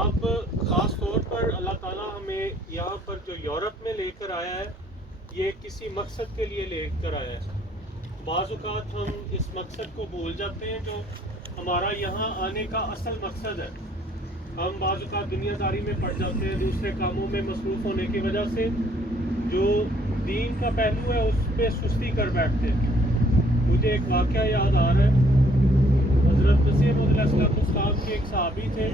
اب خاص طور پر اللہ تعالیٰ ہمیں یہاں پر جو یورپ میں لے کر آیا ہے یہ کسی مقصد کے لیے لے کر آیا ہے. بعض اوقات ہم اس مقصد کو بھول جاتے ہیں جو ہمارا یہاں آنے کا اصل مقصد ہے. ہم بعض اوقات دنیا داری میں پڑ جاتے ہیں, دوسرے کاموں میں مصروف ہونے کی وجہ سے جو دین کا پہلو ہے اس پہ سستی کر بیٹھتے ہیں. مجھے ایک واقعہ یاد آ رہا ہے. حضرت مسیح موعود علیہ السلام کے ایک صحابی تھے,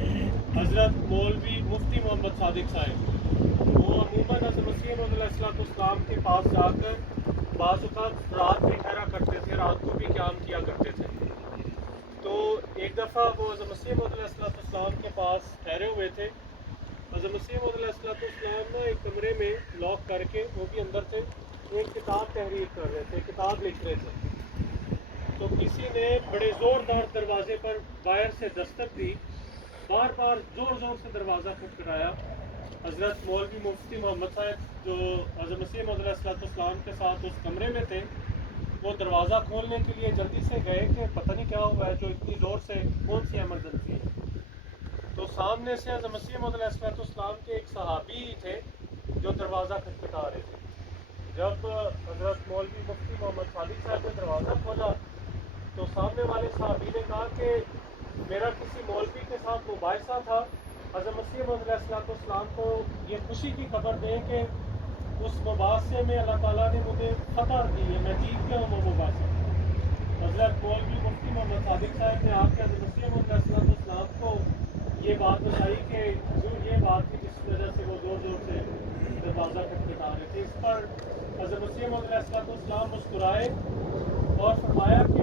حضرت مولوی مفتی محمد صادق صاحب. وہ عموماً حضرت مسیح موعود علیہ السلام کے پاس جا کر بعض اوقات رات بھی ٹھہرا کرتے تھے, رات کو بھی قیام کیا کرتے تھے. تو ایک دفعہ وہ حضرت مسیح موعود علیہ السلام کے پاس ٹھہرے ہوئے تھے. حضرت مسیح موعود علیہ السلام نا ایک کمرے میں لاک کر کے, وہ بھی اندر تھے, ایک کتاب تحریر کر رہے تھے, کتاب لکھ رہے تھے. تو کسی نے بڑے زوردار دروازے پر باہر سے دستک دی, بار بار زور زور سے دروازہ کھٹکھٹایا. حضرت مولوی مفتی محمد صاحب جو حضرت مسیح موعود علیہ السلام کے ساتھ اس کمرے میں تھے, وہ دروازہ کھولنے کے لیے جلدی سے گئے کہ پتہ نہیں کیا ہوا ہے جو اتنی زور سے, کون سی ایمرجنسی ہے. تو سامنے سے حضرت مسیح موعود علیہ السلام کے ایک صحابی تھے جو دروازہ کھٹکھٹا رہے تھے. جب حضرت مولوی مفتی محمد صادق صاحب نے دروازہ کھولا تو سامنے والے صحابی نے کہا کہ میرا کسی مولوی کے ساتھ مباحثہ تھا, حضرت مسیح موعود علیہ السلام کو یہ خوشی کی خبر دیں کہ اس مباحثے میں اللہ تعالیٰ نے مجھے فتح دی ہے, میں جیت گیا ہوں وہ مباحثہ. حضرت مولوی مفتی محمد صادق صاحب نے آ کے حضرت مسیح موعود علیہ السلام کو یہ بات بتائی کہ حضور یہ بات تھی جس وجہ سے وہ زور زور سے دروازہ کھٹکھٹا رہے تھے. اس پر حضرت مسیح موعود علیہ السلام مسکرائے اور فرمایا کہ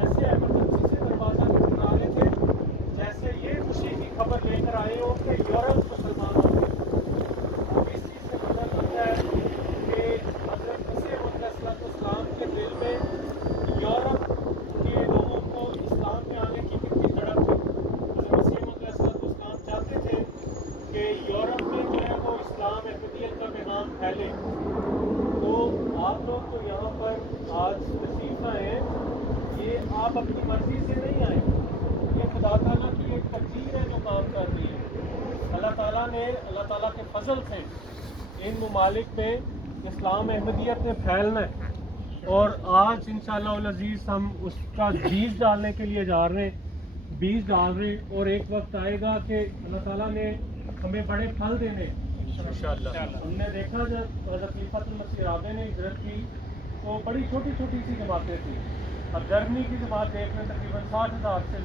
ایسے ایمرجنسی سے دروازہ کھٹکھٹا رہے تھے جیسے یہ خوشی کی خبر لے کر آئے ہو کہ یورپ مسلمان ہو گئے. اب اس چیز سے پتہ چلتا ہے کہ حضرت مسیح موعود علیہ السلام کے دل میں یورپ کے لوگوں کو اسلام میں آنے کی کتنی تڑپ تھی. حضرت مسیح موعود علیہ السلام چاہتے تھے کہ یورپ میں جو ہے وہ اسلام احمدیت کا پیغام پھیلے. تو آپ لوگ تو یہاں پر آج تشریف آئے ہیں, یہ آپ اپنی مرضی سے نہیں آئے, یہ خدا تعالیٰ کی ایک تقدیر ہے جو کام کر رہی ہے. اللہ تعالیٰ نے, اللہ تعالیٰ کے فضل سے ان ممالک میں اسلام احمدیت نے پھیلنا ہے, اور آج انشاءاللہ العزیز ہم اس کا بیج ڈالنے کے لیے جا رہے ہیں, بیج ڈال رہے ہیں, اور ایک وقت آئے گا کہ اللہ تعالیٰ نے ہمیں بڑے پھل دینے انشاءاللہ. ہم نے دیکھا جب حضرت خلیفۃ المسیح رابع نے ہجرت کی تو بڑی چھوٹی چھوٹی سی جماعتیں تھیں. اب جرمنی کی جماعت دیکھ لیں تقریباً 60,000 سے